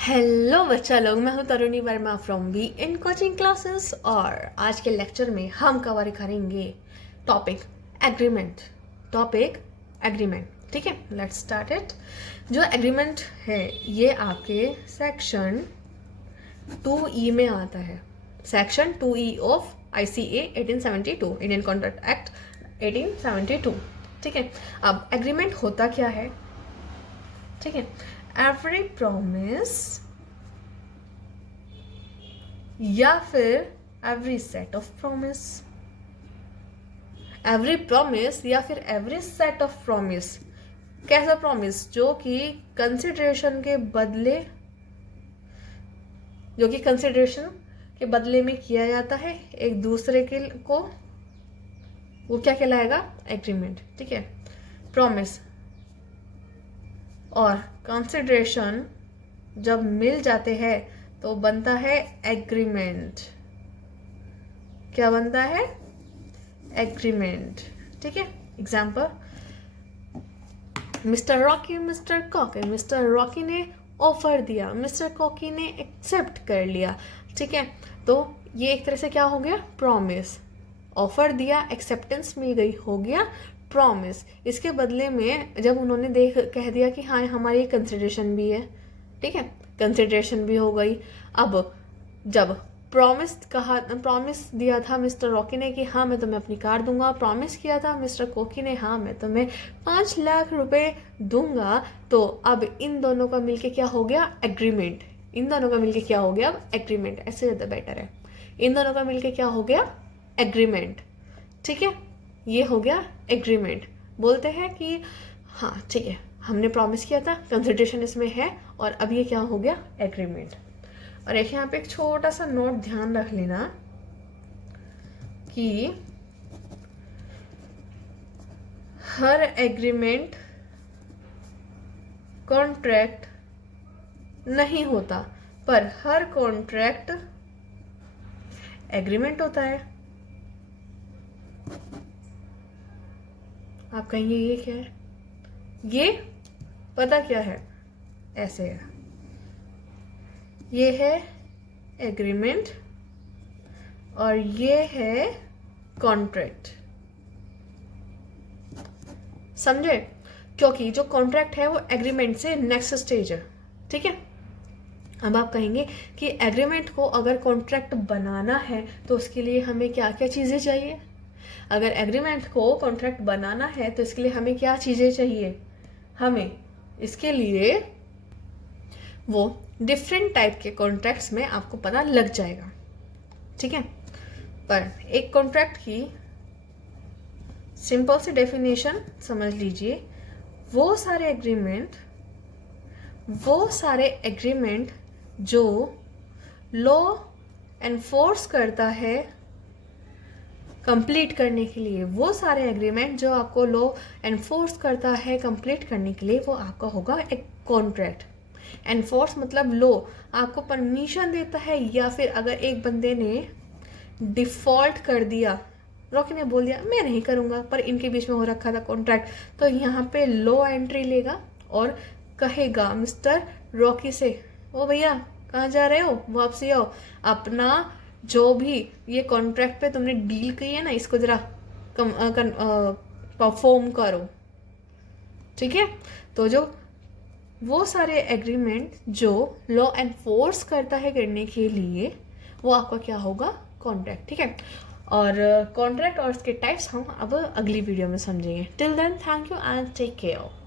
Hello बच्चा लोग, मैं हूं Taruni Verma from V in coaching classes. और आज के लेक्चर में हम कवर करेंगे टॉपिक एग्रीमेंट। ठीक है, लेट्स स्टार्ट इट। जो एग्रीमेंट है ये आपके सेक्शन 2E में आता है। Section 2E of ICA 1872, Indian contract act 1872। ठीक है, अब एग्रीमेंट होता क्या है? ठीक है, एवरी प्रॉमिस या फिर every set of promise, every promise या फिर एवरी सेट ऑफ प्रॉमिस। कैसा प्रॉमिस? जो कि कंसिडरेशन के बदले में किया जाता है एक दूसरे के को, वो क्या कहलाएगा? एग्रीमेंट। ठीक है, प्रॉमिस और कंसिडरेशन जब मिल जाते हैं तो बनता है एग्रीमेंट। क्या बनता है? एग्रीमेंट। ठीक है, example, mister Rocky, mister cocky. Mister Rocky ने ऑफर दिया, मिस्टर कॉकी ने एक्सेप्ट कर लिया। ठीक है, तो ये एक तरह से क्या हो गया? प्रॉमिस। ऑफर दिया, एक्सेप्टेंस मिल गई, हो गया प्रॉमिस। इसके बदले में जब उन्होंने कह दिया कि हाँ हमारी कंसिडरेशन भी है, ठीक है, कंसिडरेशन भी हो गई। अब जब प्रॉमिस दिया था मिस्टर रॉकी ने कि हाँ मैं तुम्हें अपनी कार दूंगा, प्रॉमिस किया था मिस्टर कोकी ने हाँ मैं तुम्हें 5 लाख रुपए दूंगा, तो अब इन दोनों का मिलके क्या हो गया? एग्रीमेंट। इन दोनों का मिलके क्या हो गया? अब एग्रीमेंट। ऐसे ज़्यादा बेटर है। इन दोनों का मिलके क्या हो गया? एग्रीमेंट। ठीक है, ये हो गया एग्रीमेंट। बोलते हैं कि हाँ ठीक है, हमने प्रॉमिस किया था, कंसिडरेशन इसमें है, और अब ये क्या हो गया? एग्रीमेंट। और एक यहाँ पे एक छोटा सा नोट ध्यान रख लेना कि हर एग्रीमेंट कॉन्ट्रैक्ट नहीं होता, पर हर कॉन्ट्रैक्ट एग्रीमेंट होता है। आप कहेंगे ये क्या है? ये पता क्या है? ऐसे है, ये है एग्रीमेंट और ये है कॉन्ट्रैक्ट। समझे? क्योंकि जो कॉन्ट्रैक्ट है वो एग्रीमेंट से नेक्स्ट स्टेज है। ठीक है, अब आप कहेंगे कि एग्रीमेंट को अगर कॉन्ट्रैक्ट बनाना है तो उसके लिए हमें क्या क्या चीज़ें चाहिए? अगर एग्रीमेंट को कॉन्ट्रैक्ट बनाना है तो इसके लिए हमें क्या चीज़ें चाहिए? हमें इसके लिए वो डिफरेंट टाइप के कॉन्ट्रैक्ट्स में आपको पता लग जाएगा। ठीक है, पर एक कॉन्ट्रैक्ट की सिंपल सी डेफिनेशन समझ लीजिए। वो सारे एग्रीमेंट जो लॉ एनफोर्स करता है कंप्लीट करने के लिए, वो सारे एग्रीमेंट जो आपको लॉ एनफोर्स करता है कंप्लीट करने के लिए, वो आपका होगा एक कॉन्ट्रैक्ट। एनफोर्स मतलब लॉ आपको परमिशन देता है, या फिर अगर एक बंदे ने डिफॉल्ट कर दिया, रॉकी ने बोल दिया मैं नहीं करूँगा, पर इनके बीच में हो रखा था कॉन्ट्रैक्ट, तो यहाँ पे लॉ एंट्री लेगा और कहेगा मिस्टर रॉकी से, ओ भैया कहाँ जा रहे हो, वापसी आओ, अपना जो भी ये कॉन्ट्रैक्ट पे तुमने डील की है ना, इसको जरा परफॉर्म करो। ठीक है, तो जो वो सारे एग्रीमेंट जो लॉ एनफोर्स करता है करने के लिए, वो आपका क्या होगा? कॉन्ट्रैक्ट। ठीक है, और कॉन्ट्रैक्ट और इसके टाइप्स हम अब अगली वीडियो में समझेंगे। Till then thank you and take care.